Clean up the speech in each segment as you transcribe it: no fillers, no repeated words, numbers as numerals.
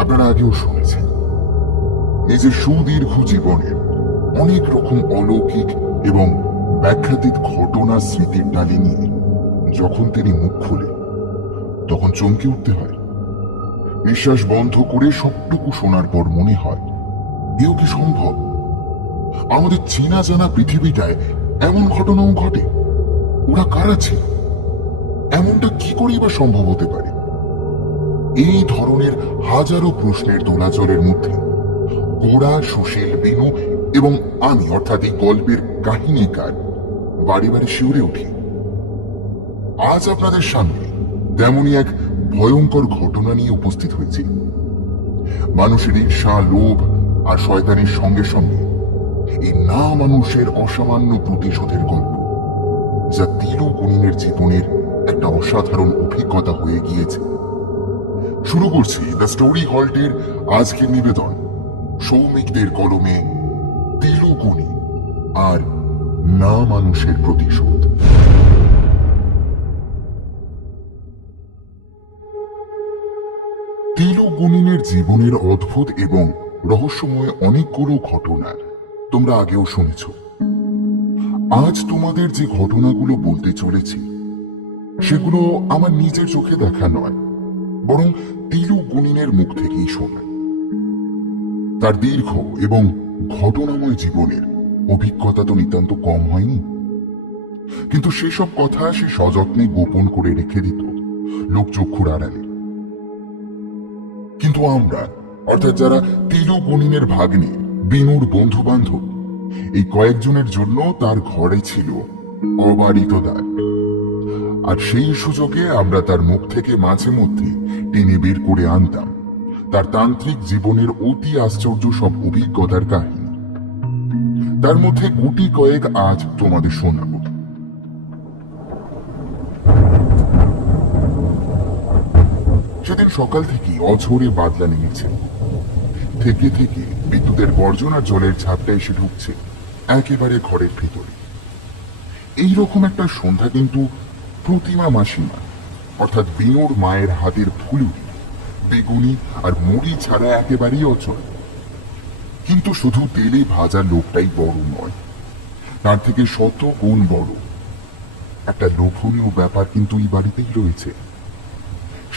আপনারা আগেও শুনেছেন, নিজের সুদীর্ঘ জীবনের অনেক রকম অলৌকিক এবং ব্যাখ্যাতীত ঘটনা স্মৃতির ডালি নিয়ে যখন তিনি মুখ খোলেন তখন চমকে উঠতে হয়। নিঃশ্বাস বন্ধ করে সবটুকু শোনার পর মনে হয়, এও কি সম্ভব? আমাদের চেনা জানা পৃথিবীটায় এমন ঘটনাও ঘটে? ওরা কারা ছিল? এমনটা কি করেই বা সম্ভব হতে পারে? এই ধরনের হাজারো প্রশ্নের দোলাচলের মধ্যে গোড়া, সুশীল, বিনু এবং আমি অর্থাৎ এই গল্পের কাহিনীকার বাড়ি বাড়ি শিউরে উঠি। আজ আপনাদের সামনে তেমনই এক ভয়ঙ্কর ঘটনা নিয়ে উপস্থিত হয়েছি। মানুষের ঈর্ষা, লোভ আর শয়তানের সঙ্গে সঙ্গে এই না মানুষের অসামান্য প্রতিশোধের গল্প, যা তিলু গুনিনের জীবনের একটা অসাধারণ অভিজ্ঞতা হয়ে গিয়েছে। শুরু করছি দ্য স্টোরি হল্টের আজকের নিবেদন, সৌমিকদের কলমে তিলু গুনি আর না মানুষের প্রতিশোধ। তিলু গুনিনের জীবনের অদ্ভুত এবং রহস্যময় অনেকগুলো ঘটনা তোমরা আগেও শুনেছ। আজ তোমাদের যে ঘটনাগুলো বলতে চলেছি সেগুলো আমার নিজের চোখে দেখা নয়, বরং তিলু গুনিনের মুখ থেকেই শোনা। তার দীর্ঘ এবং ঘটনাময় জীবনের অভিজ্ঞতা তো নিতান্ত কম হয়নি, কিন্তু সেসব কথা সে সযত্নে গোপন করে রেখে দিত লোকচক্ষুর আড়ালে। কিন্তু আমরা, অর্থাৎ যারা তিলু গুনিনের ভাগ্নে, বিনুর বন্ধু বান্ধব, এই কয়েকজনের জন্য তার ঘরে ছিল অবারিত দ্বার। আর সেই সুযোগে আমরা তার মুখ থেকে মাঝে মধ্যে টেনে বের করে আনতাম তার তান্ত্রিক জীবনের অতি আশ্চর্য সব অভিজ্ঞতার কাহিনী। তার মধ্যে গুটি কয়েক আজ তোমাদের শোনাবো। সেদিন সকাল থেকে অঝোরে বাদলা নেমেছে। থেকে থেকে বিদ্যুতের গর্জন আর জলের ঝাপটা এসে ঢুকছে একেবারে ঘরের ভেতরে। এইরকম একটা সন্ধ্যা কিন্তু প্রতিমা মাসিমা, অর্থাৎ বিনুর মায়ের হাতের ফুলুরি, বেগুনি আর মুড়ি ছাড়া একেবারেই অচল। কিন্তু শুধু তেলে ভাজা লোকটাই বড় নয়, তার থেকে শত গুণ বড় একটা লোভনীয় ব্যাপার কিন্তু এই বাড়িতেই রয়েছে।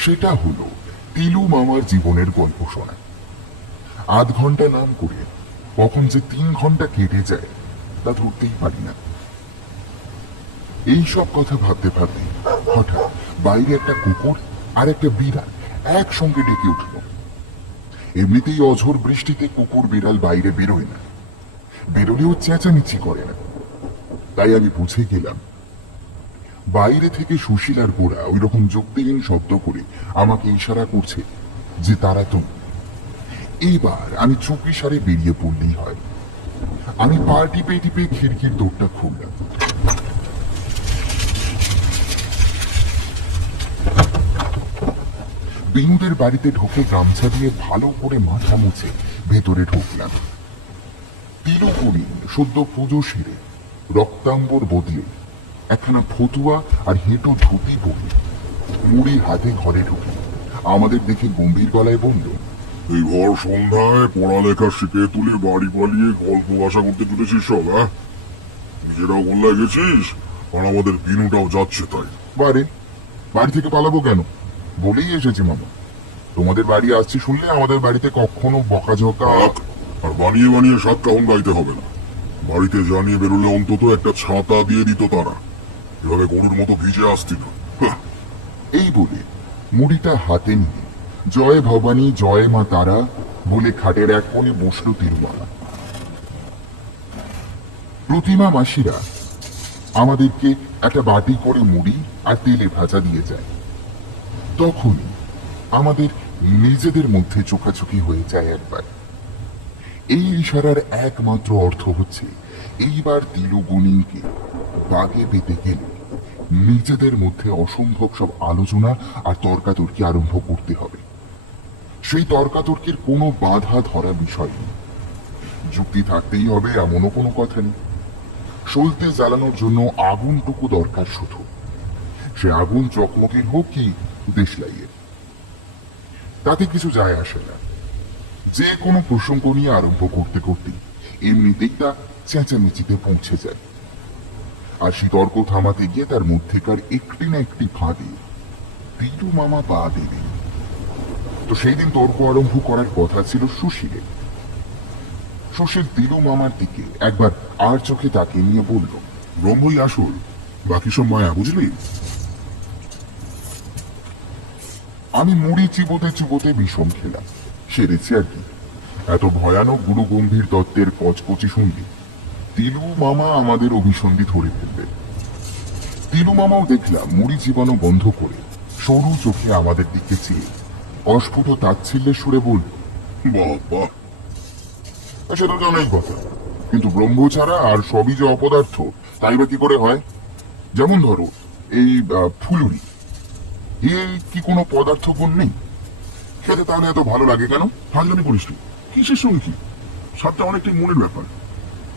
সেটা হলো তিলু মামার জীবনের গল্প শোনা। আধ ঘন্টা নাম করে কখন যে 3 ঘন্টা কেটে যায় তা ধরতেই পারি না। এই সব কথা ভাবতে ভাবতে হঠাৎ বাইরে একটা কুকুর আর একটা বিড়াল একসঙ্গে ডেকে উঠল। এমনিতেই অঝোর বৃষ্টিতে কুকুর বিড়াল বাইরে বেরোয় না, বেরোলেও চেঁচামেচি করে না। তাই আমি বুঝে গেলাম বাইরে থেকে সুশীল আর গোড়া ওই রকম যুক্তিহীন শব্দ করে আমাকে ইশারা করছে যে তারা তো। এইবার আমি চুপি সারে বেরিয়ে পড়লেই হয়। আমি পা টিপে টিপে খিড়কির দৌড়টা খুললাম। বিনুদের বাড়িতে ঢুকে গামছা দিয়ে ভালো করে মাথা মুছে ভেতরে ঢুকলাম। তিলু গুনি সদ্য পুজো সেরে রক্তাম্বর বদলে একখানা ফতুয়া আর হেঁটো ধুতি পরে মুড়ি হাতে ঘরে ঢুকে আমাদের দেখে গম্ভীর গলায় বলল, এই ভর সন্ধ্যায় পড়ালেখা শিখে তুলে বাড়ি পালিয়ে গল্প ভাষা করতে চলেছিস সব, হ্যাঁ? নিজেরাও গোল্লায় গেছিস আর আমাদের বিনুটাও যাচ্ছে তাই। বারে বাড়ি থেকে পালাবো কেন? বলেই এসেছি মামা, তোমাদের বাড়ি আসছি শুনলে আমাদের বাড়িতে কখনো বকাঝকা। আর বানিয়ে বানিয়ে সাত কাহন গাইতে হবে না। বাড়িতে জানিয়ে বেরোলে অন্তত একটা ছাতা দিয়ে দিত তারা, এভাবে গরুর মতো ভিজে আসতি না। এই বলে মুড়িটা হাতে নিয়ে জয় ভবানী জয় মা তারা বলে খাটের এক কোণে বসল তিরুমালা। প্রতিমা মাসিরা আমাদেরকে একটা বাটি করে মুড়ি আর তেলে ভাজা দিয়ে যায়। তখনই আমাদের নিজেদের মধ্যে চোখাচোখি হয়ে যায় একবার। এই ইশারার একমাত্র অর্থ হচ্ছে এইবার তিলু গুনিনকে বাগে পেতে গেলে নিজেদের মধ্যে অসম্ভব সব আলোচনা আর তর্কাতর্কি আরম্ভ করতে হবে। সেই তর্কাতর্কির কোনো বাধা ধরা বিষয় নেই, যুক্তি থাকতেই হবে এমনও কোনো কথা নেই। সলতে জ্বালানোর জন্য আগুনটুকু দরকার শুধু, সে আগুন চকমকির হোক কি দেশলাইয়ের। তাতে কিছু যায় আসে না। যে কোনো প্রসঙ্গ নিয়ে আরম্ভ করতে করতে এমনিতেই তা চেঁচামেচিতে পৌঁছে যায়। আর সেই তর্ক থামাতে গিয়ে তার মধ্যেকার একটি না একটি ফাঁদে তিলু মামা পা দেবে। তো সেই দিন তর্ক আরম্ভ করার কথা ছিল সুশীলের। সুশীল তিলু মামার দিকে একবার আর চোখে তাকিয়ে নিয়ে বলল, ব্রহ্মই আসল, বাকি সব মায়া, বুঝলি? আমি মুড়ি চিবোতে চিবোতে বিষম খেলাম, সেরেছি আর কি। এত ভয়ানক গুরু গম্ভীর তত্ত্বের কচকচি শুনলে তিলু মামা আমাদের অভিসন্ধি ধরে ফেলবে। তিলু মামাও দেখলাম মুড়ি চিবানো বন্ধ করে সরু চোখে আমাদের দিকে চেয়ে অস্ফুট তাচ্ছিল্যের সুরে বলল, বাবা, সে তো জানাই কথা, কিন্তু ব্রহ্ম ছাড়া আর সবই যে অপদার্থ, তাই বা কি করে হয়? যেমন ধরো এই ফুলুরি, এই কি কোনো পদার্থ গুণ নেই? খেতে তাহলে এত ভালো লাগে কেন? ফাজলামি করিস তুই। কিসের সঙ্গে কি? স্বাদটা অনেকটাই মনের ব্যাপার।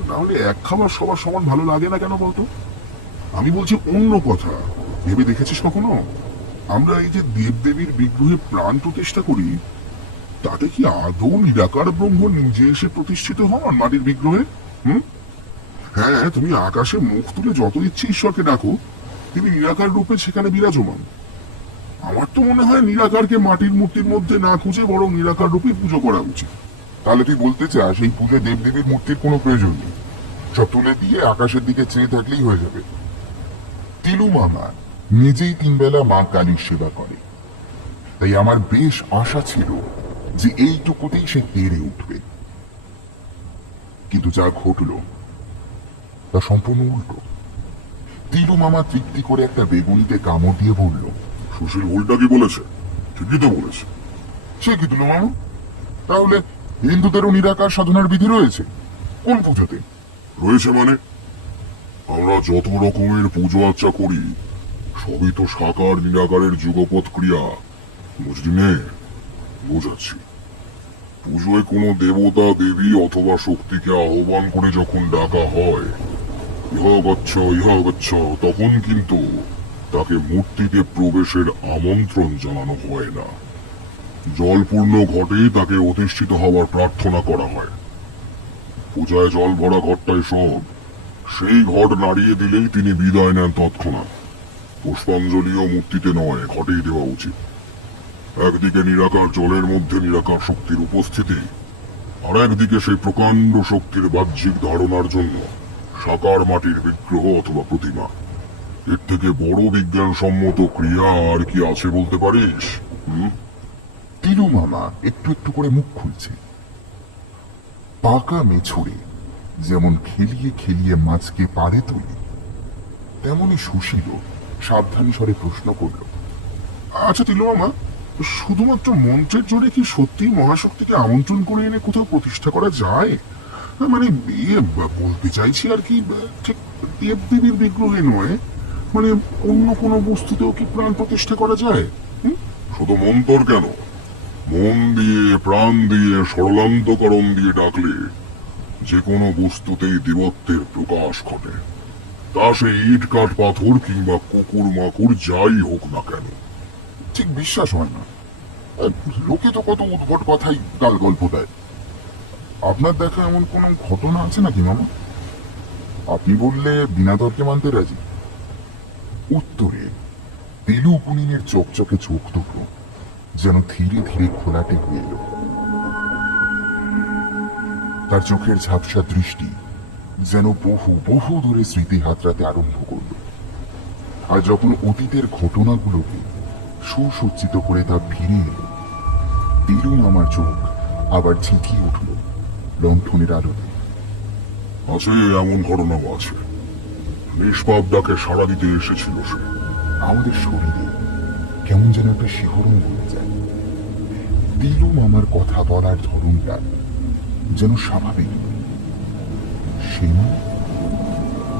নাহলে এক খাবার সবার সমান ভালো লাগে না কেন বলতো? আমি বলছি অন্য কথা। ভেবে দেখেছিস কখনো আমরা এই যে দেবদেবীর বিগ্রহে প্রাণ প্রতিষ্ঠা করি, তাতে কি আদৌ নিরাকার ব্রহ্ম নিজে এসে প্রতিষ্ঠিত হন মাটির বিগ্রহে? হুম? হ্যাঁ, তুমি আকাশে মুখ তুলে যত ইচ্ছে ঈশ্বরকে ডাকো, তিনি নিরাকার রূপে সেখানে বিরাজমান। আমার তো মনে হয় নিরাকারকে মাটির মূর্তির মধ্যে না খুঁজে বরং নিরাকার রূপে পুজো করা উচিত। তাহলে তুই বলতে চাস এই পুজো দেবদেবীর মূর্তির কোনো প্রয়োজন নেই, সব তুলে দিয়ে আকাশের দিকে চেয়ে থাকলেই হয়ে যাবে? তিলু মামা নিজেই 3 বেলা মা কালীর সেবা করে, তাই আমার বেশ আশা ছিল যে এইটুকুতেই সে পেরে উঠবে। কিন্তু যা ঘটল তা সম্পূর্ণ উল্টো। তিলু মামা তৃপ্তি করে একটা বেগুনিতে কামড় দিয়ে বলল, সুশীল ভুলটা কি বলেছে? ঠিকই তো বলেছে। সে কি তিলু মামা? তাহলে হিন্দুদেরও নিরাকার সাধনার বিধি রয়েছে? কোন পুজোতে? রয়েছে মানে? আমরা যত রকমের পুজো আর্চা করি, সবই তো সাকার নিরাকারের যুগপৎ ক্রিয়া, বুঝলি নে? বোঝাচ্ছি। পুজোয় কোনো দেবতা দেবী অথবা শক্তিকে আহ্বান করে যখন ডাকা হয়, ইহ গচ্ছ, তখন কিন্তু তাকে মূর্তিতে প্রবেশের আমন্ত্রণ জানানো হয় না। জলপূর্ণ ঘটে তাকে অধিষ্ঠিত হওয়ার প্রার্থনা করা হয়। পূজায় জল ভরা ঘটটাই সব। সেই ঘট নাড়িয়ে দিলেই তিনি বিদায় নেন তৎক্ষণাৎ। পুষ্পাঞ্জলিও মূর্তিতে নয়, ঘটেই দেওয়া উচিত। একদিকে নিরাকার জলের মধ্যে নিরাকার শক্তির উপস্থিতি, আর একদিকে সেই প্রকাণ্ড শক্তির বাহ্যিক ধারণার জন্য সাকার মাটির বিগ্রহ অথবা প্রতিমা। এর থেকে বড় বিজ্ঞানসম্মত ক্রিয়া আর কি আছে বলতে পারিস? তিলু মামা একটু একটু করে মুখ খুলছে। পাকা মেছুরে যেমন খেলিয়ে খেলিয়ে মাছকে পারে তোলে, তেমনি সুশীল সাবধানী স্বরে প্রশ্ন করল, আচ্ছা তিলু মামা, শুধুমাত্র মন্ত্রের জোরে কি সত্যি মহাশক্তিকে আমন্ত্রণ করে এনে কোথাও প্রতিষ্ঠা করা যায়? মানে বলতে চাইছি আর কি, ঠিক দেবদেবীর বিগ্রহে নয়, মানে অন্য কোনো বস্তুতেও কি প্রাণ প্রতিষ্ঠা করা যায়? শুধু মন্তর কেন, মন দিয়ে, প্রাণ দিয়ে, সরলান্তকরণ দিয়ে ডাকলে যে কোনো বস্তুতেই দেবত্বের প্রকাশ ঘটে। তা সে ইট কাঠ পাথর কিংবা কুকুর মাকুর যাই হোক না কেন। ঠিক বিশ্বাস হয় না। লোকে তো কত উদ্ভট কথাই গাল গল্প দেয়। আপনার দেখা এমন কোন ঘটনা আছে নাকি মামা? আপনি বললে বিনা তর্কে মানতে রাজি। উত্তরে তিলু পুনিনের চকচকে চোখ দুটো যেন ধীরে ধীরে খোলাটে হয়ে এলো। তার চোখের ঝাপসা দৃষ্টি যেন বহু বহু দূরে স্মৃতি হাতড়াতে আরম্ভ করল। আর যখন অতীতের ঘটনাগুলোকে সুসজ্জিত করে তা ফিরে এলো, তিলু মামার চোখ আবার ঝিঁকিয়ে উঠল লণ্ঠনের আলোতে। আছে, এমন ঘটনাও আছে। নিষ্পাপ ডাকে সাড়া দিতে এসেছিল সে। আমাদের শরীরে কেমন যেন একটা শিহরণ বয়ে যায়। তিলু মামার কথা বলার ধরনটা যেন স্বাভাবিক। সে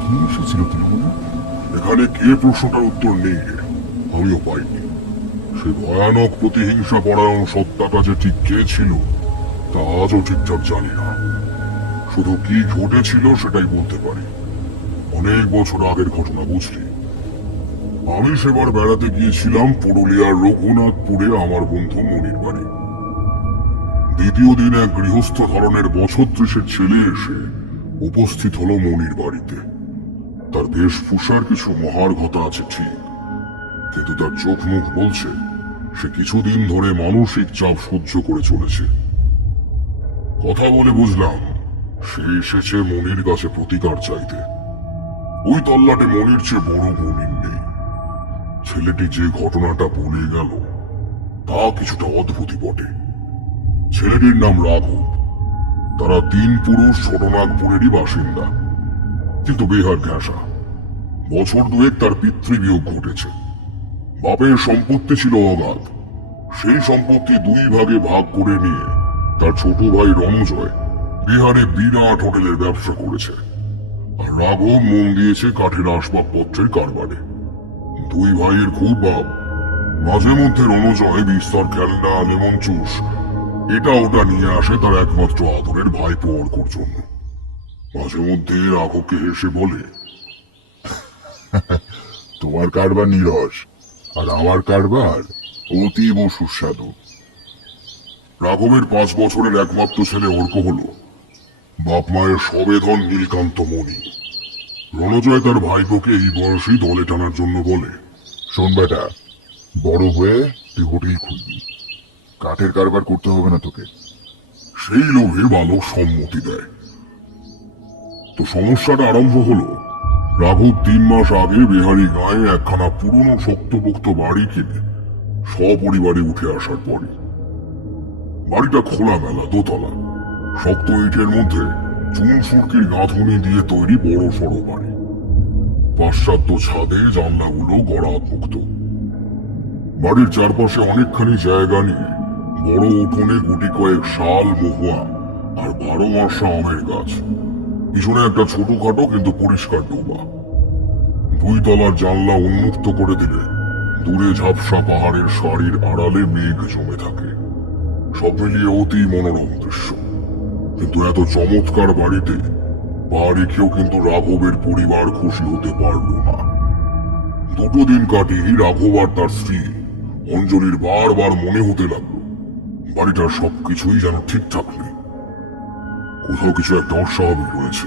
কে এসেছিল তিলু মামা? এখানে কে প্রশ্নটার উত্তর নেই রে, আমিও পাইনি। সে ভয়ানক প্রতিহিংসা পরায়ণ সত্তাটা যে ঠিক কে ছিল তা আজও ঠিকঠাক জানি না। শুধু কি ঘটেছিল সেটাই বলতে পারি। অনেক বছর আগের ঘটনা, বুঝলি। আমি সেবার বেড়াতে গিয়েছিলাম পুরুলিয়ার রঘুনাথপুরে আমার বন্ধু মনির বাড়ি। দ্বিতীয় দিন এক গৃহস্থ ধরনের বছর 30-এর ছেলে এসে উপস্থিত হলো মনির বাড়িতে। তার বেশভূষার কিছু মহার কথা আছে ঠিক, কিন্তু তার চোখ মুখ বলছে সে কিছুদিন ধরে মানসিক চাপ সহ্য করে চলেছে। কথা বলে বুঝলাম সে এসেছে মনির কাছে প্রতিকার চাইতে। ওই তল্লাটে মনির চেয়ে বড় মনির নেই। ছেলেটি যে ঘটনাটা বলে গেল তা কিছুটা অদ্ভুতই বটে। ছেলেটির নাম রাঘব। তারা 3 পুরুষ ছোটনাগপুরেরই বাসিন্দা, কিন্তু বেহার ঘেঁষা। বছর 2 তার পিতৃবিয়োগ ঘটেছে। বাপের সম্পত্তি ছিল অগাধ। সেই সম্পত্তি 2 ভাগে ভাগ করে নিয়ে তার ছোট ভাই রণজয় বিহারে বিরাট হোটেলের ব্যবসা করেছে, আর রাঘব মন দিয়েছে কাঠের আসবাবপত্রের কারবারে। 2 ভাইয়ের খুব ভাব। মাঝে মধ্যে রণজয় বিস্তর খেলনা, লেমন জুস এটা ওটা নিয়ে আসে তার একমাত্র আদরের ভাইপো অর্কর জন্য। মাঝে মধ্যে রাঘবকে হেসে বলে, তোমার কারবার নিরস, আর আমার কারবার অতীব সুস্বাদু। রাঘবের 5 বছরের একমাত্র ছেলে অর্ক হলো বাপ মায়ের সবেধন নীলকান্ত মণি। রণজয় তার ভাইপোকে এই বয়সেই দলে টানার জন্য বলে, শোন বেটা, বড় হয়ে তুই হোটেল খুলবি, কাঠের কারবার করতে হবে না তোকে। সেই লোভে বালক সম্মতি দেয়। তো সমস্যাটা আরম্ভ হলো রাঘব 3 মাস আগে বিহারি গাঁয়ে একখানা পুরনো শক্তপোক্ত বাড়ি কিনে সপরিবারে উঠে আসার পরে। বাড়িটা খোলামেলা, দোতলা, শক্ত ইটের মধ্যে চুন সুরকির গাঁথুনি দিয়ে তৈরি বড় সড়ো বাড়ি। পাশ্চাত্য ছাদে জানলাগুলো গড়াৎমুক্ত। বাড়ির চারপাশে অনেকখানি জায়গা নিয়ে বড় উঠোনে গুটি কয়েক শাল, মহুয়া আর 12 মাসা আমের গাছ। পিছনে একটা ছোটখাটো কিন্তু পরিষ্কার ডোবা। 2 তলার জানলা উন্মুক্ত করে দিলে দূরে ঝাপসা পাহাড়ের সারির আড়ালে মেঘ জমে থাকে। সব মিলিয়ে অতি মনোরম দৃশ্য। কিন্তু এত চমৎকার বাড়িতে পা রেখেও কিন্তু রাঘবের পরিবার খুশি হতে পারল না। 2 দিন কাটিয়ে রাঘব আর তার স্ত্রী অঞ্জলির বারবার মনে হতে লাগলো বাড়িটার সবকিছুই যেন ঠিকঠাক নেই। কোথাও কিছু একটা অস্বাভাবিক রয়েছে,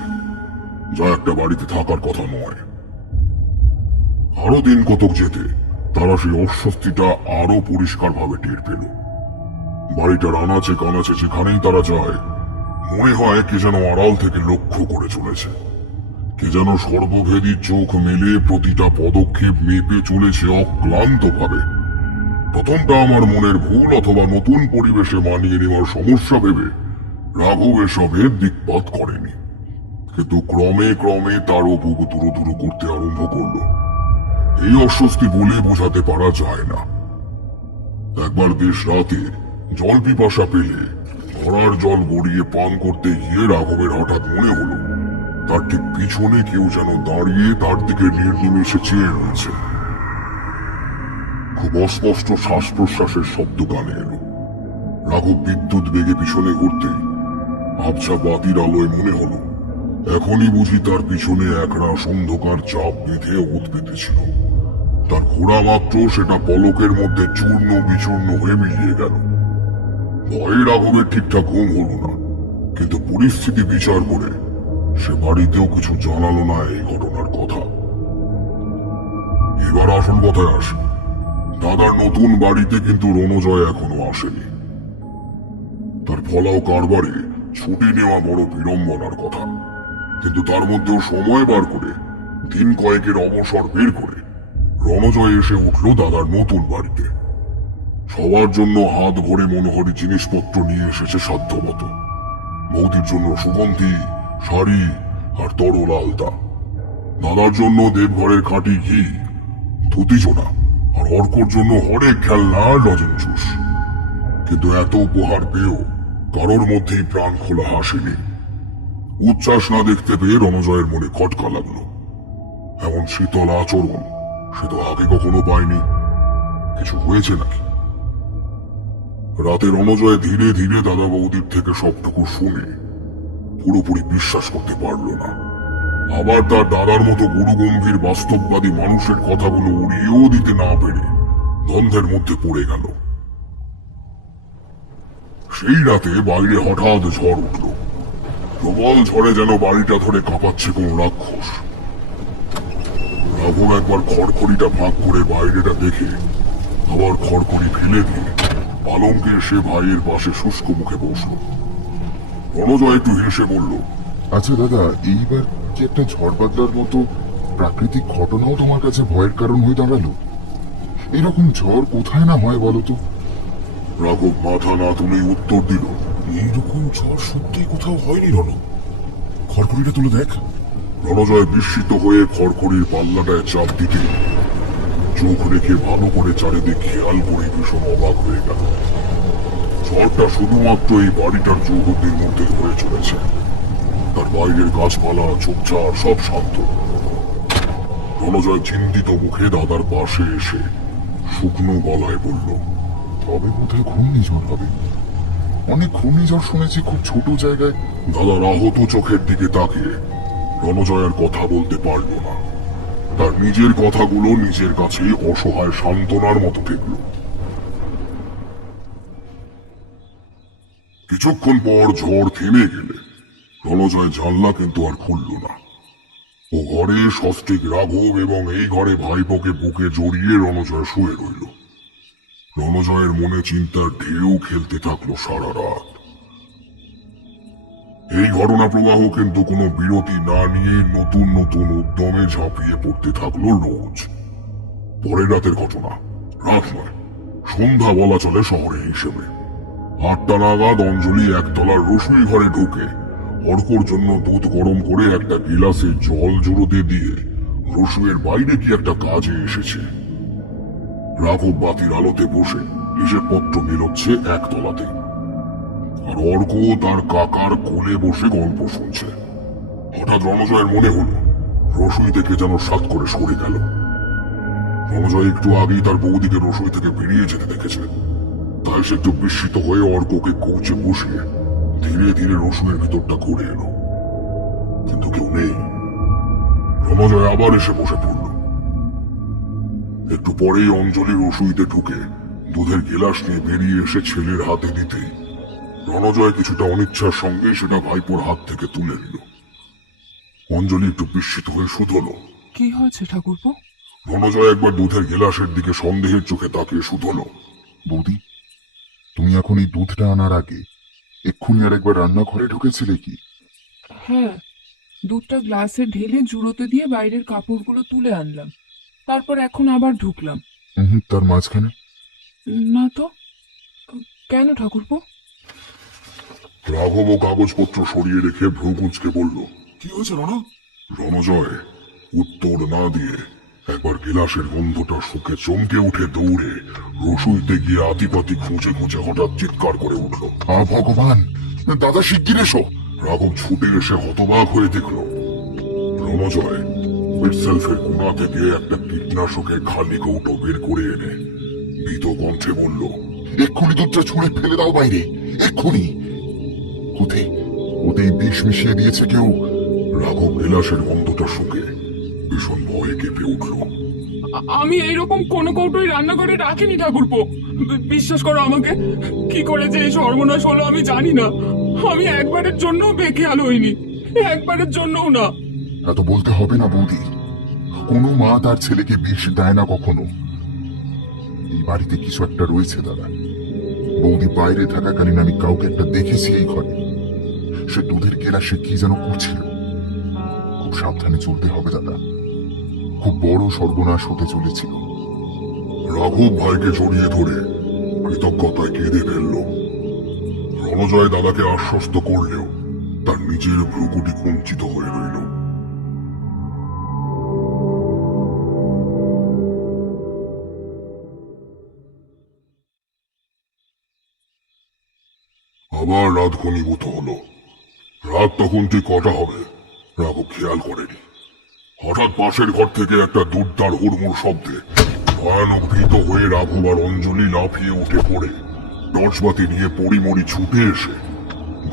যা একটা বাড়িতে থাকার কথা নয়। আরো দিন কতক যেতে তারা সেই অস্বস্তিটা আরো পরিষ্কারভাবে টের পেল। বাড়িটার আনাচে কানাচে যেখানেই তারা যায় মনে হয় কে যেন আড়াল থেকে লক্ষ্য করে চলেছে। কে যেন সর্বভেদী চোখ মেলে প্রতিটা পদক্ষেপ মেপে চলেছে অক্লান্তভাবে। প্রথমটা আমার মনের ভুল অথবা নতুন পরিবেশে মানিয়ে নেওয়ার সমস্যা ভেবে রাঘব এসবের দিকপাত করেনি, কিন্তু ক্রমে ক্রমে তারও বুক দুরু দুরু করতে আরম্ভ করল। এই অস্বস্তি বলে বোঝাতে পারা যায় না। একবার বেশ রাতে জল পিপাসা পেলে ঘোড়ার জল গড়িয়ে পান করতে গিয়ে রাঘবের হঠাৎ মনে হলো তার ঠিক পিছনে কেউ যেন দাঁড়িয়ে তার দিকে নির্নিমেষে চেয়ে রয়েছে। খুব অস্পষ্ট শ্বাস প্রশ্বাসের শব্দ কানে এলো। রাঘব বিদ্যুৎ বেগে পিছনে ঘুরতেই আবছা বাতির আলোয় মনে হলো এখনই বুঝি তার পিছনে একরাশ অন্ধকার চাপ বেঁধে ওত পেতেছিল। তার ঘোড়া মাত্র সেটা পলকের মধ্যে চূর্ণ বিচূর্ণ হয়ে মিলিয়ে গেল। ভয়ে রাঘবের ঠিকঠাক ঘুম হলো না, কিন্তু পরিস্থিতি বিচার করে সে বাড়িতেও কিছু জানালো না এই ঘটনার কথা। এবার আসল কথায় আসে। দাদার নতুন বাড়িতে কিন্তু রণজয় এখনো আসেনি। তার ফলাও কারবারে ছুটি নেওয়া বড় বিড়ম্বনার কথা, কিন্তু তার মধ্যেও সময় বার করে দিন কয়েকের অবসর বের করে রণজয় এসে উঠল দাদার নতুন বাড়িতে। সবার জন্য হাত ভরে মনোহরী জিনিসপত্র নিয়ে এসেছে সাধ্যমতো। বৌদির জন্য সুগন্ধি, শাড়ি আর তরল আলতা। দাদার জন্য দেবঘরের খাঁটি ঘি, ধুতি জোড়া আর অর্কর জন্য হরেক খেলনা আর লজেন জুস। কিন্তু এত উপহার পেয়েও কারোর মধ্যেই প্রাণ খোলা হাসেনি। উচ্ছ্বাস না দেখতে পেয়ে রণজয়ের মনে খটকা লাগলো। এমন শীতল আচরণ সে তো আগে কখনো পায়নি। কিছু হয়েছে নাকি? রাতে রণজয় ধীরে ধীরে দাদা বৌদির থেকে সবটুকু শুনে পুরোপুরি বিশ্বাস করতে পারল না। আবার তার দাদার মতো গুরুগম্ভীর বাস্তববাদী মানুষের কথাগুলো উড়িয়েও দিতে না পেরে দ্বন্দ্বের মধ্যে পড়ে গেল। সেই রাতে বাইরে হঠাৎ ঝড় উঠল। প্রবল ঝড়ে যেন বাড়িটা ধরে কাঁপাচ্ছে কোন রাক্ষস। রাঘব একবার খড়খড়িটা ভাগ করে বাইরেটা দেখে আবার খড়খড়ি ফেলে দিয়ে পালঙ্কে সে ভাইয়ের পাশে শুষ্ক মুখে বসল। রণজয় একটু হেসে বলল, আচ্ছা দাদা, এইবার কি একটা ঝড় বাদলার মতো প্রাকৃতিক ঘটনাও তোমার কাছে ভয়ের কারণ হয়ে দাঁড়ালো? এরকম ঝড় কোথায় না হয় বলো তো? রাঘব মাথা না তুলেই উত্তর দিল, এইরকম ঝড় সত্যি কোথাও হয়নি রণ। খড়খড়িটা তুলে দেখ। রণজয় বিস্মিত হয়ে খড়খড়ির পাল্লাটায় চাপ দিতে চোখ রেখে ভালো করে চারিদিক খেয়াল করে ভীষণ অবাক হয়ে গেল। ঝড়টা শুধুমাত্র এই বাড়িটার চৌহদ্দির মধ্যে হয়ে চলেছে। তার বাইরের গাছপালা ঝোপঝাড় সব শান্ত। রণজয় চিন্তিত মুখে দাদার পাশে এসে শুকনো গলায় বলল, তবে বোধহয় ঘূর্ণিঝড় হবে। অনেক ঘূর্ণিঝড় শুনেছি খুব ছোট জায়গায়। দাদার আহত চোখের দিকে তাকিয়ে রণজয় আর কথা বলতে পারল না। তার নিজের কথাগুলো নিজের কাছে অসহায় সান্ত্বনার মতো ঠেকল। কিছুক্ষণ পর ঝড় থেমে গেলে রণজয় জানলা কিন্তু আর খুলল না। ও ঘরে সস্ত্রীক রাঘব এবং এই ঘরে ভাইপোকে বুকে জড়িয়ে রণজয় শুয়ে রইল। রণজয়ের মনে চিন্তার ঢেউ খেলতে থাকলো সারা রাত। এই ঘটনা প্রবাহ কিন্তু কোনো বিরতি না নিয়ে নতুন নতুন উদ্যমে ঝাঁপিয়ে পড়তে থাকলো রোজ। পরের রাতের ঘটনা, রাত নয়, সন্ধ্যা বলা চলে শহরে হিসেবে। 8টা নাগাদ অঞ্জলি একতলার রসুই ঘরে ঢুকে অর্কর জন্য দুধ গরম করে একটা গিলাসে জল জুড়োতে দিয়ে রসুইয়ের বাইরে কি একটা কাজে এসেছে। রাঘব বাতির আলোতে বসে হিসেবপত্র মিলচ্ছে একতলাতে, আর অর্ক তার কাকার কোলে বসে গল্প শুনছে। হঠাৎ রণজয়ের মনে হলো রসুই থেকে যেন সাত করে সরে গেল। রণজয় একটু আগেই তার বৌদিকে রসুই থেকে বেরিয়ে যেতে দেখেছে। তাই সে একটু বিস্মিত হয়ে অর্ককে কৌচে বসিয়ে ধীরে ধীরে রসুনের ভিতরটা ঘুরে এলো, কিন্তু কেউ নেই। রণজয় আবার এসে বসে পড়ল। একটু পরেই অঞ্জলি রসুইতে ঢুকে দুধের গিলাস নিয়ে বেরিয়ে এসে ছেলের হাতে দিতেই রণজয় কিছুটা অনিচ্ছার সঙ্গে সেটা ভাইপোর হাত থেকে তুলে নিল। অঞ্জলি একটু বিস্মিত হয়ে শুধলো। কি হয়েছে ঠাকুরপো? রণজয় একবার দুধের গিলাসের দিকে সন্দেহের চোখে তাকিয়ে শুধলো। বৌদি, তুমি এখন এই দুধটা আনার আগে এক্ষুনি আর একবার রান্নাঘরে ঢুকেছিলে কি? হ্যাঁ, দুধটা গ্লাসে ঢেলে জুড়োতে দিয়ে বাইরের কাপড়গুলো তুলে আনলাম, তারপর এখন আবার ঢুকলাম। তার মাঝখানে? না তো। কেন ঠাকুরপো? রাঘব ও কাগজপত্র সরিয়ে রেখে ভ্রু কুঁচকে বলল, কি হয়েছে রণ? রণজয় উত্তর না দিয়ে একবার গিলাসের গন্ধটা শুকে চমকে উঠে দৌড়ে রসুইতে গিয়ে আতিপাতি খুঁজে খুঁজে হঠাৎ চিৎকার করে উঠল, ভগবান, দাদা শিগগির এসো। রাঘব ছুটে এসে হতবাক হয়ে দেখল রণজয় মিটসেলফের কোণা থেকে একটা কীটনাশকের খালি কৌটো বের করে এনে ভীত কণ্ঠে বলল, এক্ষুনি দুধটা ছুঁড়ে ফেলে দাও বাইরে, এক্ষুনি। ওতে ওতে বিষ মিশিয়ে দিয়েছে কেউ। রাঘব গিলাসের গন্ধটা শুকে ভীষণ ভয়ে কেঁপে উঠল। আমি এইরকম কোনো কৌটোই রান্নাঘরে রাখিনি ঠাকুরপো। বিশ্বাস করো আমাকে, কি করে যে এই সর্বনাশ হলো আমি জানি না। আমি একবারের জন্য বেখেয়াল হইনি, একবারের জন্যও না। এত বলতে হবে না বৌদি, কোনো মা তার ছেলেকে বিষ দেয় না কখনো। এই বাড়িতে কিছু একটা রয়েছে দাদা। বৌদি বাইরে থাকাকালীন আমি কাউকে একটা দেখেছি এই ঘরে। সে দুধের গেলাসে কি যেন করছিল। খুব সাবধানে চলতে হবে দাদা, খুব বড় সর্বনাশ হতে চলেছিল। রাঘব ভাইকে জড়িয়ে ধরে কৃতজ্ঞতায় কেঁদে ফেলল। রণজয় দাদাকে আশ্বস্ত করলেও তার নিজের ভ্রুকুটি কুঞ্চিত হয়ে রইল। আবার রাত ঘনীভূত হলো। রাত তখন ঠিক কটা হবে রাঘব খেয়াল করেনি। হঠাৎ পাশের ঘর থেকে একটা দুর্দার হুড়মুড় শব্দে ভয়ানক ভীত হয়ে রাঘব আর অঞ্জলি লাফিয়ে উঠে পড়ে টর্চ বাতি নিয়ে পরিমরি ছুটে এসে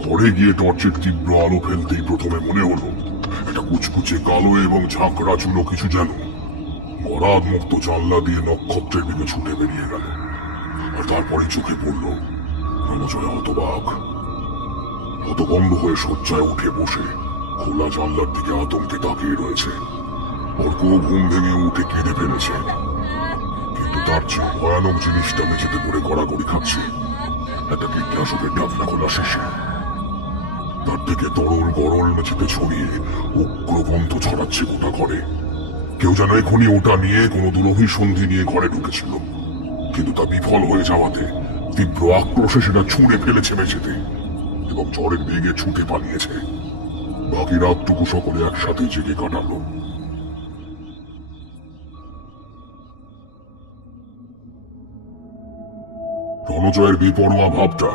ঘরে গিয়ে টর্চের তীব্র আলো ফেলতেই প্রথমে মনে হলো একটা কুচকুচে কালো এবং ঝাঁকড়া চুলো কিছু যেন গরাদ মুক্ত জানলা দিয়ে নক্ষত্রের দিকে ছুটে বেরিয়ে গেল। আর তারপরে চোখে পড়ল রণজয় হতবাক, হতভম্ব হয়ে শয্যায় উঠে বসে খোলা জানলার দিকে আতঙ্কে তাকিয়ে রয়েছে। অর্ক ঘুম ভেঙে উঠে কেঁদে ফেলেছে, কিন্তু তার চেয়ে ভয়ানক জিনিসটা মেঝেতে পড়ে গড়াগড়ি খাচ্ছে। একটা কীটনাশকের ঢাকনা খোলা শেষে তার থেকে তরল গরল মেঝেতে ছড়িয়ে উগ্র গন্ধ ছড়াচ্ছে গোটা ঘরে। কেউ যেন এখনই ওটা নিয়ে কোনো দুরূহী সন্ধি নিয়ে ঘরে ঢুকেছিল, কিন্তু তা বিফল হয়ে যাওয়াতে তীব্র আক্রোশে সেটা ছুঁড়ে ফেলেছে মেঝেতে এবং ঝড়ের বেগে ছুটে পালিয়েছে। বাকি রাতটুকু সকলে একসাথে জেগে কাটালো। রণজয়ের বেপরোয়া ভাবটা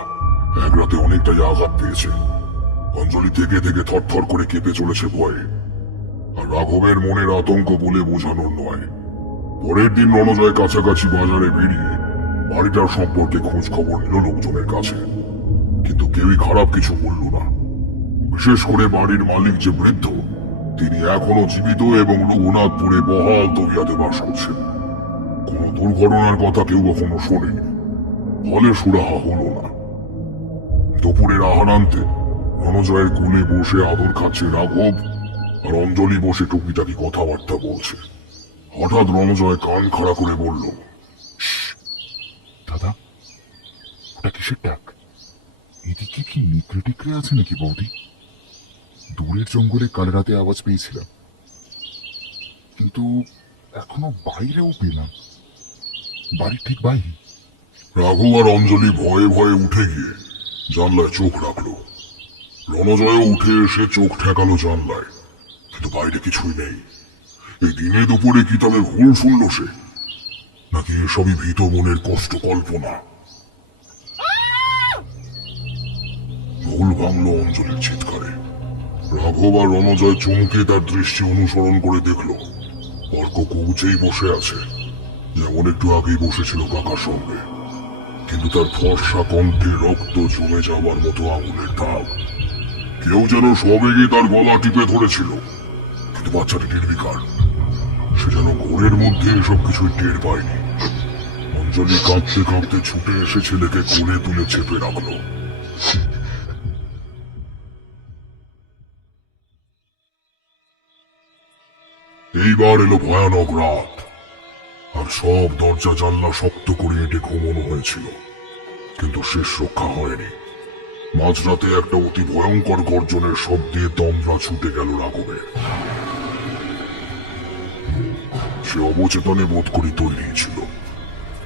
এক রাতে অনেকটাই আঘাত পেয়েছে। অঞ্জলি থেকে থেকে থরথর করে কেঁপে চলেছে ভয়ে, আর রাঘবের মনের আতঙ্ক বলে বোঝানোর নয়। পরের দিন রণজয় কাছাকাছি বাজারে বেরিয়ে বাড়িটার সম্পর্কে খোঁজ খবর নিল লোকজনের কাছে, কিন্তু কেউই খারাপ কিছু বলল না। বিশেষ করে বাড়ির মালিক যে বৃদ্ধ, তিনি এখনো জীবিত এবং রঘুনাথপুরে বহাল তবিয়াতে বাস করছেন। কোনো দুর্ঘটনার কথা কেউ কখনো শোনেনি, ফলে সুরাহা হলো না। দুপুরের আহারান্তে রণজয়ের কোলে বসে আদর খাচ্ছে রাঘব, আর অঞ্জলি বসে টুকিটাকি কথাবার্তা বলছে। হঠাৎ রণজয় কান খাড়া করে বলল, দাদা, ওটা কিসের ডাক? এদিকে কি নিকড়ে টিকড়ে আছে নাকি বৌদি? দূরের জঙ্গলে কাল রাতে আওয়াজ পেয়েছিলাম, কিন্তু এখনো বাইরেও পেলাম, বাড়ির ঠিক বাইরে। রাঘব আর অঞ্জলি ভয়ে ভয়ে উঠে গিয়ে জানলায় চোখ রাখলো। রণজয়ও উঠে এসে চোখ ঠেকালো জানলায়, কিন্তু বাইরে কিছুই নেই। এই দিনে দুপুরে কি তাদের ভুল শুনল সে, নাকি এসবই ভীত মনের কষ্ট কল্পনা? ভুল ভাঙলো অঞ্জলির চিৎকারে। রাঘব আর রণজয় চমকে তার দৃষ্টি অনুসরণ করে দেখল অর্ক কৌচেই বসে আছে, যেমন একটু আগেই বসেছিল কাকার সঙ্গে, কিন্তু তার ফর্সা কণ্ঠে রক্ত জমে যাওয়ার মতো আঙুলের দাগ। কেউ যেন সবেগে তার গলা টিপে ধরেছিল, কিন্তু বাচ্চাটি নির্বিকার। সে যেন ঘোরের মধ্যে এসব কিছুই টের পায়নি। অঞ্জলি কাঁদতে কাঁদতে ছুটে এসে ছেলেকে কোলে তুলে চেপে রাখলো। এইবার এলো ভয়ানক রাত, আর সব দরজা জানলা শক্ত করে এঁটে ঘুমানো হয়েছিল, কিন্তু শেষ রক্ষা হয়নি। মাঝরাতে একটা অতি ভয়ঙ্কর গর্জনের শব্দে দমরা ছুটে গেল রাঘবের। সে অবচেতনে বোধ করি তৈরি ছিল।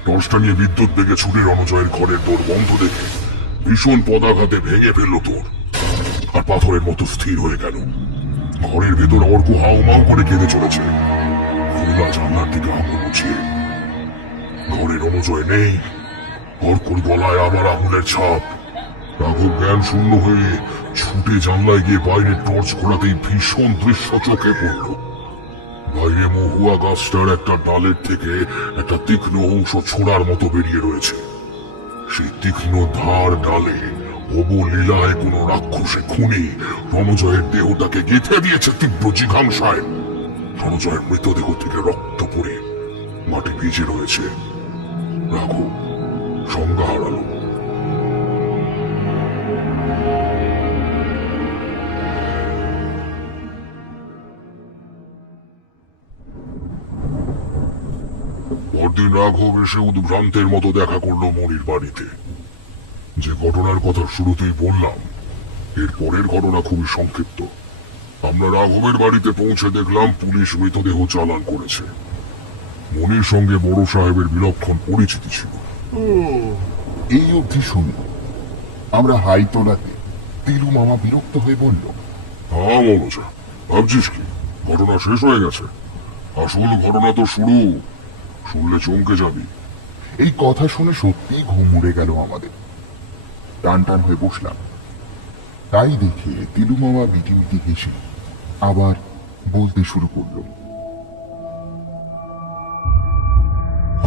টর্চটা নিয়ে বিদ্যুৎ বেগে ছুটে রণজয়ের ঘরের দোর বন্ধ দেখে ভীষণ পদাঘাতে ভেঙে ফেলল তোর, আর পাথরের মতো স্থির হয়ে গেল। ঘরের ভেতর অর্ক হাউমাউ করে কেঁদে চলেছে, খোলা জানলার দিকে আঙুল উঠিয়ে। ঘরে রণজয় নেই, অর্কর গলায় আবার আঙুলের ছাপ। রাঘব জ্ঞান শূন্য হয়ে ছুটে জানলায় গিয়ে বাইরে টর্চ ঘোরাতেই ভীষণ দৃশ্য চোখে পড়ল। বাইরে মহুয়া গাছটার একটা ডালের থেকে একটা তীক্ষ্ণ অংশ ছোড়ার মতো বেরিয়ে রয়েছে। সেই তীক্ষ্ণ ধার ডালে অবলীলায় কোন রাক্ষসে খুনি রণজয়ের দেহটাকে গেঁথে দিয়েছে তীব্র জিঘাংসায়। রণজয়ের মৃতদেহ থেকে রক্ত পড়ে মাটি ভিজে রয়েছে। রাঘব সংজ্ঞা হারালো। পরদিন রাঘব এসে উদ্ভ্রান্তের মতো দেখা করলো মনির বাড়িতে। যে ঘটনার কথা শুরুতেই বললাম, এর পরের ঘটনা খুবই সংক্ষিপ্ত। আমরা রাঘবের বাড়িতে পৌঁছে দেখলাম পুলিশ মৃতদেহ চালান করেছে। মনির সঙ্গে বড় সাহেবের বিলক্ষণ পরিচিতি ছিল। এই অবধি শুনি। আমরা হাই তোলাতে তিলু মামা বিরক্ত হয়ে বলল, হ্যাঁ মনোজা, ভাবছিস কি ঘটনা শেষ হয়ে গেছে? আসল ঘটনা তো শুরু, শুনলে চমকে যাবি। এই কথা শুনে সত্যি ঘুম উড়ে গেল আমাদের। টান টান হয়ে বসলাম। তাই দেখে তিলু মামা মিটি মিটি হেসে আবার বলতে শুরু করলো,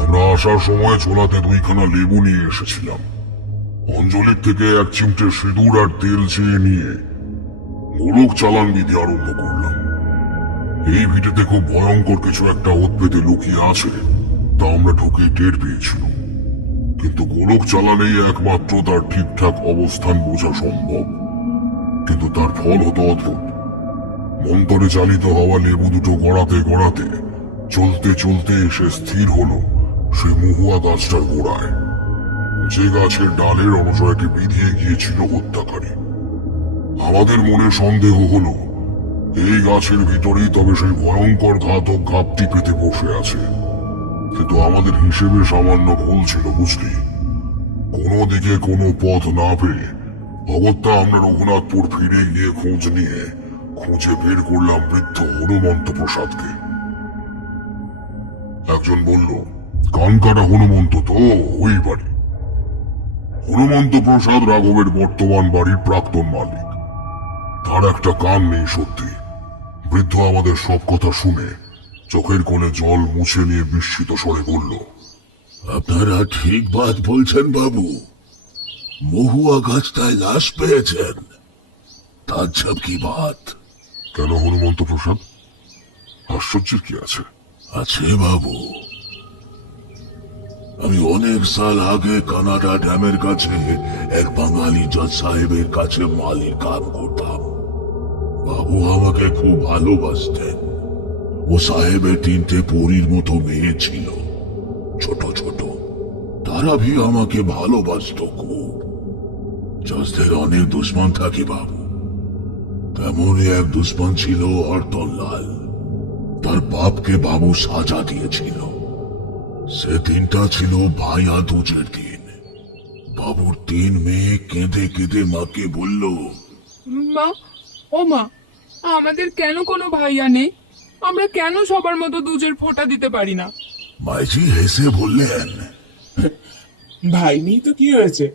আমরা আসার সময় ছোলাতে 2খানা লেবু নিয়ে এসেছিলাম। অঞ্জলির থেকে এক চিমটে সিঁদুর আর তেল চেয়ে নিয়ে মোড়ক চালান বিধি আরম্ভ করলাম। এই ভিটেতে খুব ভয়ঙ্কর কিছু একটা ওত পেতে লুকিয়ে আছে, তা আমরা ঢুকে টের পেয়েছিল। কিন্তু গোলক চালানেই একমাত্র তার ঠিকঠাক অবস্থান বোঝা সম্ভব। কিন্তু তার ফল হতো অদ্ভুত। মন্তরে চালিত হওয়া লেবু দুটো গড়াতে গড়াতে চলতে চলতে এসে স্থির হলো সেই মহুয়া গাছটার গোড়ায়, যে গাছের ডালের অনুসয়কে বিধিয়ে গিয়েছিল হত্যাকারী। আমাদের মনে সন্দেহ হলো এই গাছের ভিতরেই তবে সেই ভয়ঙ্কর ঘাতক ঘাপটি পেতে বসে আছে। কিন্তু আমাদের হিসেবে সামান্য ভুল ছিল, বুঝলি। কোনো দিকে কোনো পথ না পেয়ে অগত্যা আমরা রঘুনাথপুর ফিরে গিয়ে খোঁজ নিয়ে খুঁজে বের করলাম বৃদ্ধ হনুমন্ত প্রসাদকে। একজন বলল, কান কাটা হনুমন্ত তো ওই বাড়ি। হনুমন্ত প্রসাদ রাঘবের বর্তমান বাড়ির প্রাক্তন মালিক। তার একটা কান নেই সত্যি। বৃদ্ধ আমাদের সব কথা শুনে চোখের কোণে জল মুছে নিয়ে বিস্মিত স্বরে বলল, আপনারা ঠিক বাত বলছেন বাবু। মহুয়া গাছটায় লাশ পেয়েছেন। তাজ্জব কি বাত। কেন হনুমন্ত প্রসাদ, আশ্চর্যের কি আছে? আছে বাবু। আমি অনেক সাল আগে কানাডা ড্যামের কাছে এক বাঙালি জজ সাহেবের কাছে মালির কাম করতাম। বাবু আমাকে খুব ভালোবাসতেন। ও সাহেবের 3টে পরীর মতো মেয়ে ছিল, ছোট ছোট। তারা ভি আমাকে ভালোবাসতো খুব। জজদের অনেক দুশ্মন থাকে বাবু। তেমনই এক দুশ্মন ছিল হরতনলাল। তার বাপকে বাবু সাজা দিয়েছিল। সে দিনটা ছিল ভাইয়া দুজের দিন। বাবুর 3 মেয়ে কেঁদে কেঁদে মাকে বলল, মা, ও মা, আমাদের কেন কোনো ভাইয়া নেই? আমরা কেন সবার মতো দুজের ফোঁটা দিতে পারি না? মাইজি হেসে বললেন, ভাই নেই তো কি হয়েছে,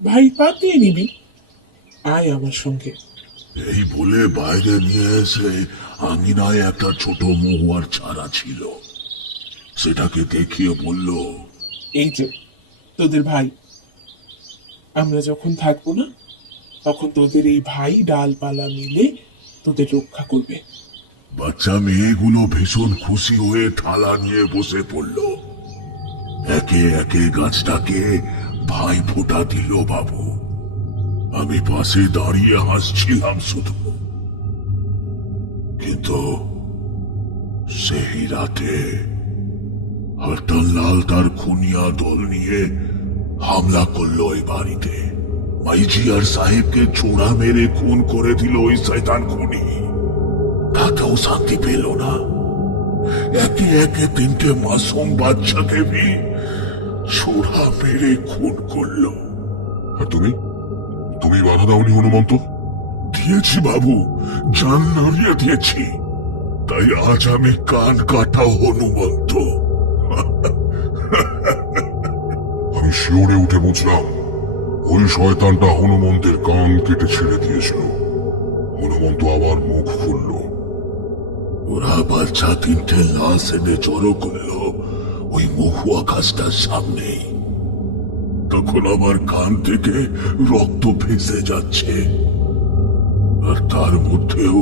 ভাই পাত দিয়ে নিবি, আয় আমার সঙ্গে। এই বলে বাইরে নিয়ে এসে আঙিনায় একটা ছোট মহুয়ার চারা ছিল। সেটাকে দেখিয়ে বলল, এই যে তোদের ভাই। আমরা যখন থাকবো না, তখন তোদের এই ভাই ডালপালা মিলে তোদের রক্ষা করবে। বাচ্চা মেয়েগুলো ভীষণ খুশি হয়ে থালা নিয়ে বসে পড়ল। একে একে গাছটাকে ভাই ফোঁটা দিল বাবু। আমি পাশে দাঁড়িয়ে হাসছিলাম শুধু। কিন্তু সেই রাতে হরতনলাল তার খুনিয়া দল নিয়ে হামলা করলো ওই বাড়িতে। মাইজি আর সাহেবকে ছোড়া মেরে খুন করে দিল ওই শয়তান খুনি। তাতেও শান্তি পেল না। একে একে 3টে মাসুম বাচ্চাকে ভি ছোড়া মেরে খুন করলো। আর তুমি তুমি বাধা দাওনি হনুমন্ত? দিয়েছি বাবু, জান লড়িয়ে দিয়েছি। তাই আজ আমি কান কাটা হনুমন্ত। আমি শিওরে উঠে বুঝলাম ওই শয়তানটা হনুমন্তের কান কেটে ছেড়ে দিয়েছিল। হনুমন্ত আবার মুখ খুলল। ওরা বাচ্চা 3টে লাশ এনে জড়ো করলো ওই মহুয়া গাছটার সামনেই। তখন আমার কান থেকে রক্ত ভেসে যাচ্ছে। আর তার মধ্যেও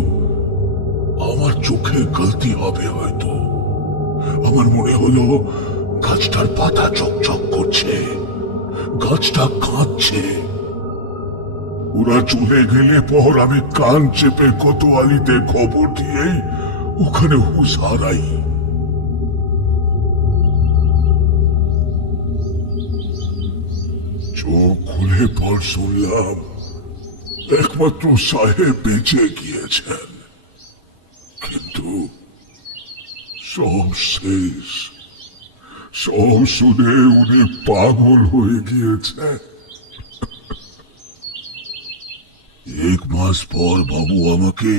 আমার চোখে গলতি হবে হয়তো। আমার মনে হলো গাছটার পাতা চকচক করছে, গাছটা কাঁদছে। ওরা চলে গেলে পর আমি কান চেপে কোতোয়ালিতে খবর দিয়েই ওখানে হুঁশ হারাই। চোখ খুলে পর শুনলাম একমাত্র সাহেব বেঁচে গিয়েছেন। কিন্তু সব শেষ। সব শুনে উনি পাগল হয়ে গিয়েছেন। 1 মাস পর বাবু আমাকে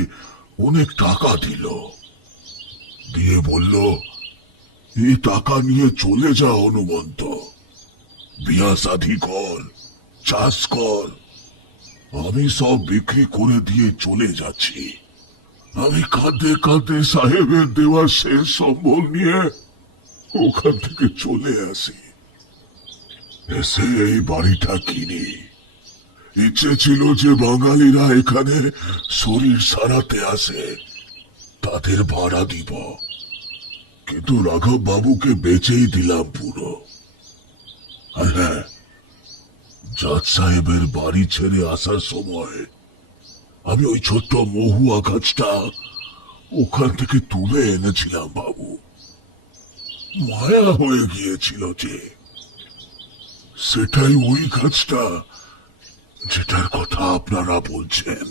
অনেক টাকা দিল। দিয়ে বলল, এই টাকা নিয়ে চলে যা হনুমন্ত। বিয়া শাদী কর, চাষ কর। আমি সব বিক্রি করে দিয়ে চলে যাচ্ছি। আমি কাঁদতে কাঁদতে সাহেবের দেওয়া শেষ সম্বল নিয়ে ওখান থেকে চলে আসি। এসে এই বাড়িটা কিনি। ইচ্ছে ছিল যে বাঙালিরা এখানে শরীর সারাতে আসে, তাদের ভাড়া দিব। কিন্তু রাঘব বাবুকে বেচেই দিলাম পুরো। আর হ্যাঁ, জাজ সাহেবের বাড়ি ছেড়ে আসার সময় আমি ওই ছোট্ট মহুয়া গাছটা ওখান থেকে তুলে এনেছিলাম বাবু। মায়া হয়ে গিয়েছিল যে, সেটাই ওই গাছটা যেটার কথা আপনারা বলছেন।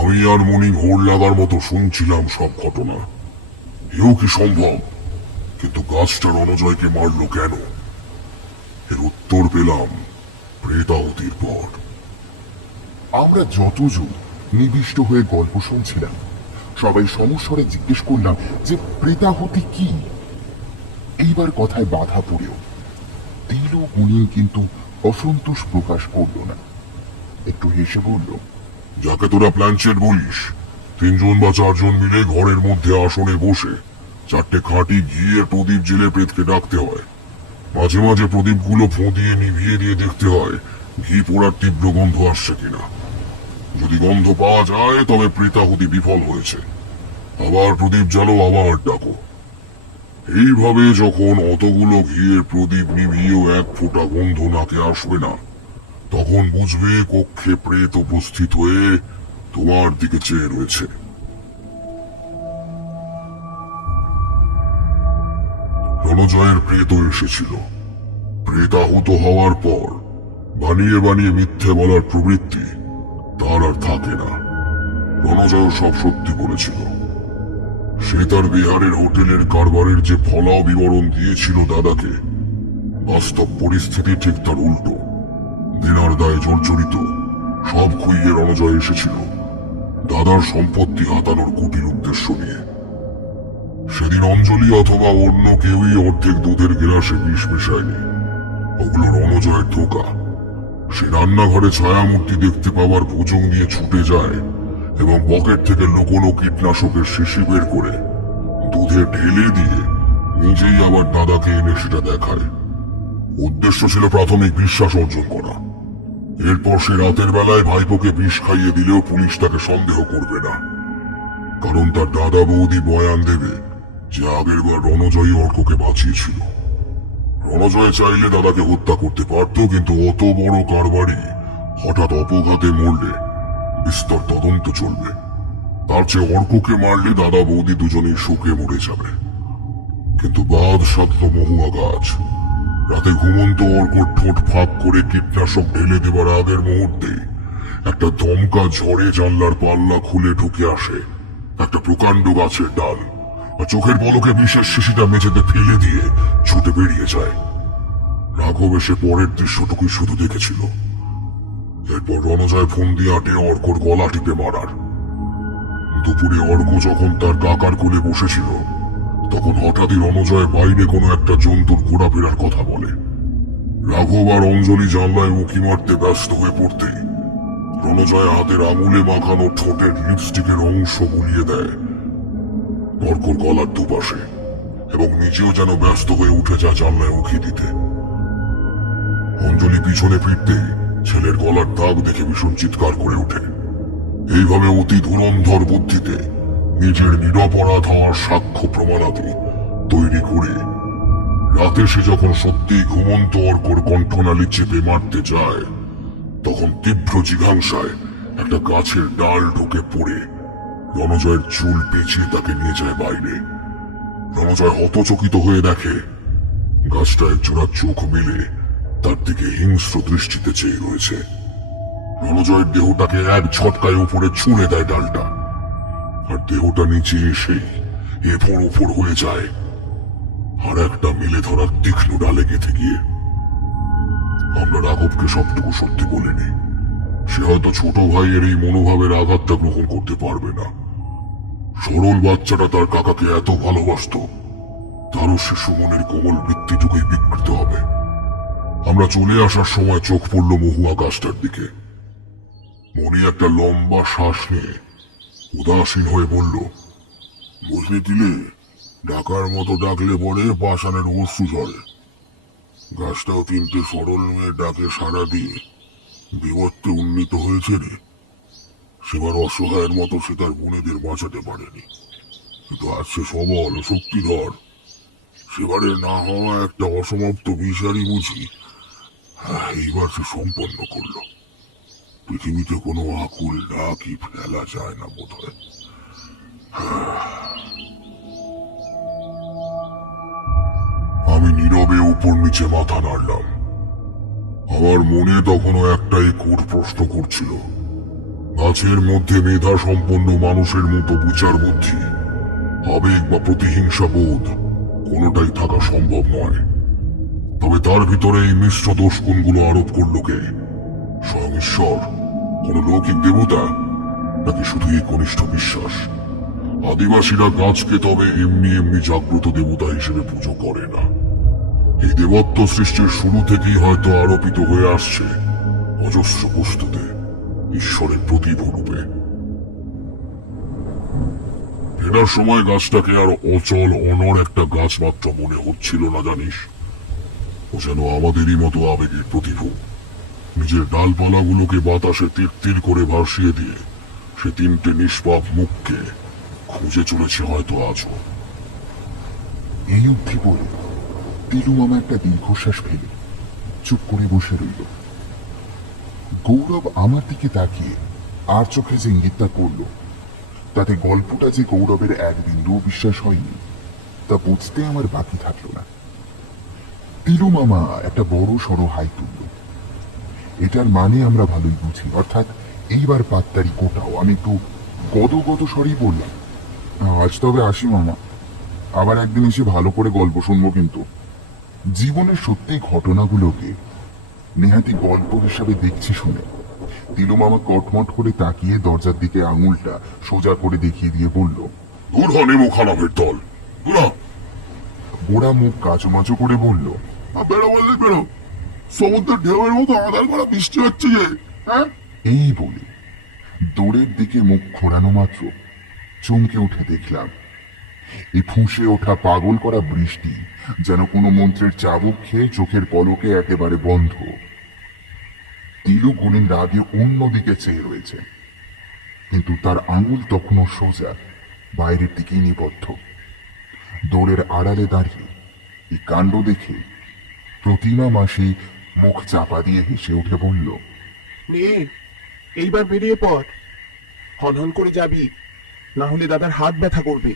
আমি আর মনি ঘোর লাগার মতো শুনছিলাম সব ঘটনা। এও কি সম্ভব? কিন্তু গাছটা রণজয়কে মারলো কেন? এর উত্তর পেলাম প্রেতাহুতির পর। আমরা যতজন নিবিষ্ট হয়ে গল্প শুনছিলাম, সবাই সমস্বরে জিজ্ঞেস করলাম যে প্রেতাহুতি কি। এইবার কথায় বাধা পড়েও দিল গুণী কিন্তু অসন্তোষ প্রকাশ করল না। একটু হেসে বলল, যাকে তোরা প্ল্যানচেট বলিস, 3 জন বা 4 জন মিলে ঘরের মধ্যে আসনে বসে 4টে খাঁটি ঘিয়ের প্রদীপ জেলে প্রেতকে ডাকতে হয়। মাঝে মাঝে প্রদীপগুলো ফোঁ দিয়ে নিভিয়ে দিয়ে দেখতে হয় ঘি পোড়ার তীব্র গন্ধ আসছে কিনা। যদি গন্ধ পাওয়া যায় তবে প্রেতাহুতি বিফল হয়েছে। আবার প্রদীপ জ্বালো, আবার ডাকো। এইভাবে যখন অতগুলো ঘিয়ের প্রদীপ নিভিয়েও 1 ফোঁটা গন্ধ নাকে আসবে না, তখন বুঝবে কক্ষে প্রেত উপস্থিত হয়ে তোমার দিকে চেয়ে রয়েছে। রণজয়ের প্রেত এসেছিল। প্রেতাহুত হওয়ার পর বানিয়ে বানিয়ে মিথ্যে বলার প্রবৃত্তি তার আর থাকে না। রণজয় সব সত্যি বলেছিল। সে তার বিহারের হোটেলের কারবারের যে ফলাও বিবরণ দিয়েছিল দাদাকে, বাস্তব পরিস্থিতি ঠিক তার উল্টো। দেনার দায়ে জর্জরিত, সব খুইয়ে রণজয় এসেছিল দাদার সম্পত্তি হাতানোর কুটির উদ্দেশ্য নিয়ে। সেদিন অঞ্জলি অথবা অন্য কেউই অর্ধেক দুধের গ্লাসে বিষ মেশায়নি। ওগুলো রণজয়ের ধোঁকা। সে রান্নাঘরে ছায়ামূর্তি দেখতে পাওয়ার ভুজং নিয়ে ছুটে যায় এবং পকেট থেকে লুকোনো কীটনাশকের শিশি বের করে দুধে ঢেলে দিয়ে নিজেই আবার দাদাকে এনে সেটা দেখায়। উদ্দেশ্য ছিল প্রাথমিক বিশ্বাস অর্জন করা। এরপর সে রাতের বেলায় ভাইপোকে বিষ খাইয়ে দিলেও পুলিশ তাকে সন্দেহ করবে না, কারণ তার দাদা বৌদি বয়ান দেবে যে আগেরবার রণজয়ী অর্ককে বাঁচিয়েছিল। রণজয় চাইলে দাদাকে হত্যা করতে পারত, কিন্তু অত বড় কারবারি হঠাৎ অপঘাতে মরলে বিস্তর তদন্ত চলবে। তার চেয়ে অর্ককে মারলে দাদা বৌদি দুজনেই শোকে মরে যাবে। কিন্তু বাদ সাধল মহুয়া গাছ। রাতে ঘুমন্ত অর্কর ঠোঁট ফাঁক করে কীটনাশক ঢেলে দেবার আগের মুহূর্তে একটা দমকা ঝড়ে জানলার পাল্লা খুলে ঢুকে আসে একটা প্রকাণ্ড গাছের ডাল, আর চোখের পলকে বিষের শিশিটা মেঝেতে ফেলে দিয়ে ছুটে বেরিয়ে যায়। রাঘব এসে পরের দৃশ্যটুকুই শুধু দেখেছিল। এরপর রণজয় ফোন দিয়ে আটে অর্কর গলা টিপে মারার। দুপুরে অর্ক যখন তার কাকার কোলে বসেছিল, তখন হঠাৎই রণজয় বাইরে কোনো একটা জন্তুর ঘোরাফেরার কথা বলে। রাঘব আর অঞ্জলি জানলায় উঁকি মারতে ব্যস্ত হয়ে পড়তেই রণজয় হাতের আঙুলে মাখানো ঠোঁটের লিপস্টিকের অংশ গুলিয়ে দেয় অর্কর গলার দুপাশে, এবং নিজেও যেন ব্যস্ত হয়ে উঠে যায় জানলায় উঁকি দিতে। অঞ্জলি পিছনে ফিরতেই ছেলের গলার দাগ দেখে ভীষণ চিৎকার করে ওঠে। এইভাবে অতি ধুরন্ধর বুদ্ধিতে নিজের নিরপরাধ হওয়ার সাক্ষ্য প্রমাণাদি তৈরি করে রাতে সে যখন সত্যি ঘুমন্ত অর্কর কণ্ঠনালী চেপে মারতে যায়, তখন তীব্র জিঘাংসায় একটা গাছের ডাল ঢুকে পড়ে রণজয়ের চুল পেঁচিয়ে তাকে নিয়ে যায় বাইরে। রণজয় হতচকিত হয়ে দেখে গাছটা একজোড়া চোখ মেলে তার দিকে হিংস্র দৃষ্টিতে চেয়ে রয়েছে। রণজয়ের দেহটাকে এক ঝটকায় উপরে ছুঁড়ে দেয় ডালটা, আর দেহটা নিচে এসেই এফোড় ওফোড় হয়ে যায় আর একটা মেলে ধরার তীক্ষ্ণ ডালে গেঁথে গিয়ে। আমরা রাঘবকে সবটুকু সত্যি বলিনি। সে হয়তো ছোট ভাইয়ের এই মনোভাবের আঘাতটা গ্রহণ করতে পারবে না। সরল বাচ্চাটা তার কাকাকে এত ভালোবাসত, তারও শিশু মনের কোমল বৃত্তিটুকুই বিকৃত হবে। আমরা চলে আসার সময় চোখ পড়ল মহুয়া গাছটার দিকে। মনি একটা লম্বা শ্বাস নিয়ে উদাসীন হয়ে বলল, বুঝলে দিলে, ডাকার মতো ডাকলে পরে পাষাণের অশ্রু ঝরে। গাছটাও 3টে সরল মেয়ের ডাকে সাড়া দিয়ে বিপত্তে উন্নীত হয়েছে রে। সেবার অসহায়ের মতো সে তার বোনেদের বাঁচাতে পারেনি, কিন্তু আজ সে সবল শক্তিধর। সেবারে না হওয়া একটা অসমাপ্ত মিশারি বুঝি এইবার সে সম্পন্ন করলো। পৃথিবীতে কোনো আকুল ডাকই ফেলা যায় না বোধ হয়। আমি নীরবে উপর নিচে মাথা নাড়লাম। আমার মনে তখনও একটাই কূট প্রশ্ন করছিল, গাছের মধ্যে মেধা সম্পন্ন মানুষের মতো বিচার বুদ্ধি, আবেগ বা প্রতিহিংসা বোধ কোনোটাই থাকা সম্ভব নয়। তবে তার ভিতরে এই মিশ্র দোষ গুণগুলো আরোপ করল কে? স্বয়ং ঈশ্বর, কোন লৌকিক দেবতা, নাকি শুধু এই কনিষ্ঠ বিশ্বাস? আদিবাসীরা গাছকে তবে এমনি এমনি জাগ্রত দেবতা হিসেবে পুজো করে না। এই দেবত্ব সৃষ্টির শুরু থেকেই হয়তো আরোপিত হয়ে আসছে অজস্র বস্তুতে ঈশ্বরের প্রতিভূরূপে। ফেরার সময় গাছটাকে আর অচল অনড় একটা গাছ মাত্র মনে হচ্ছিল না, জানিস। ও যেন আমাদেরই মতো আবেগের প্রতিভূ। নিজের ডালপালাগুলোকে বাতাসে তীর তীর করে ভাসিয়ে দিয়ে সে তিনটে নিষ্পাপ মুখকে খুঁজে চলেছে হয়তো আজও। এই অবধি বলে তিলু মামা একটা দীর্ঘশ্বাস ফেলে চুপ করে বসে রইল। গৌরব আমার দিকে তাকিয়ে আর চোখে যে ইঙ্গিতটা করল, তাতে গল্পটা যে গৌরবের এক বিন্দুও বিশ্বাস হয়নি তা বুঝতে আমার বাকি থাকলো না। তিলু মামা একটা বড় সড়ো হাই তুলল। এটার মানে আমরা ভালোই বুঝি, অর্থাৎ এইবার পাত্তারি কোটাও। আমি একটু গদ স্বরেই বললাম, আজ তবে আসি মামা, আবার একদিন এসে ভালো করে গল্প শুনবো। কিন্তু জীবনের সত্যি ঘটনাগুলোকে নেহাতি গল্প হিসাবে দেখছি শুনে তিলু মামা কটমট করে তাকিয়ে দরজার দিকে আঙুলটা সোজা করে দেখিয়ে দিয়ে বলল, দূর হ নেমো খারাপের দল, দূরা। গোড়া মুখ কাচুমাচু করে বলল, বেরো বললে বেরো, সমুদ্রের ঢেউয়ের মতো আদার করা বৃষ্টি হচ্ছে যে। হ্যাঁ, এই বলে দৌড়ের দিকে মুখ ঘোরানো মাত্র চমকে উঠে দেখলাম এই ফুঁসে ওঠা পাগল করা বৃষ্টি যেন কোনো মন্ত্রের চাবুক খেয়ে চোখের পলকে একেবারে বন্ধ। তিলু গুণিন রাগে অন্যদিকে চেয়ে রয়েছে, কিন্তু তার আঙুল তখনও সোজা বাইরের দিকেই নিবদ্ধ। দৌড়ের আড়ালে দাঁড়িয়ে এই কাণ্ড দেখে প্রতিমা মাসি মুখ চাপা দিয়ে হেসে উঠে বলল, মেয়ে, এইবার বেরিয়ে পড়, হনহন করে যাবি, না হলে দাদার হাত ব্যথা করবে।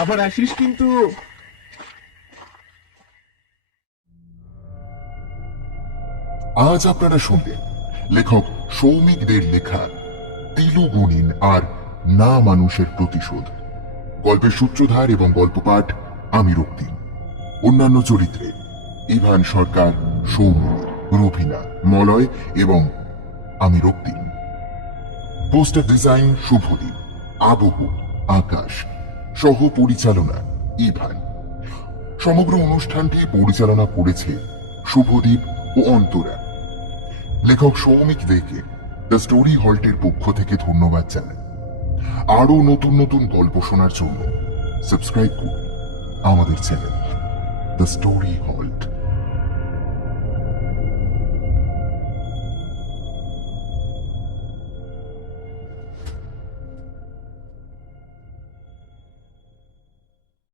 আবার আসিস কিন্তু। আজ আপনারা শুনলেন লেখক সৌমিক দের লেখা তিলু গুণিন আর না মানুষের প্রতিশোধ। গল্পের সূত্রধার এবং গল্প পাঠ আমি রক্তিম। অন্যান্য চরিত্রে ইভান সরকার, সৌমিক, রুভিনা, মলয় এবং আমি রক্তিম। পোস্টার ডিজাইন শুভদীপ, আবহ, আকাশ, সহ পরিচালনা ইভান। সমগ্র অনুষ্ঠানটি পরিচালনা করেছে শুভদীপ ও অন্তরা। লেখক সৌমিক দেকে দ্য স্টোরি হল্টের পক্ষ থেকে ধন্যবাদ জানাই। আরো নতুন নতুন গল্প শোনার জন্য সাবস্ক্রাইব করুন আমাদের চ্যানেল দ্য স্টোরি হল্ট।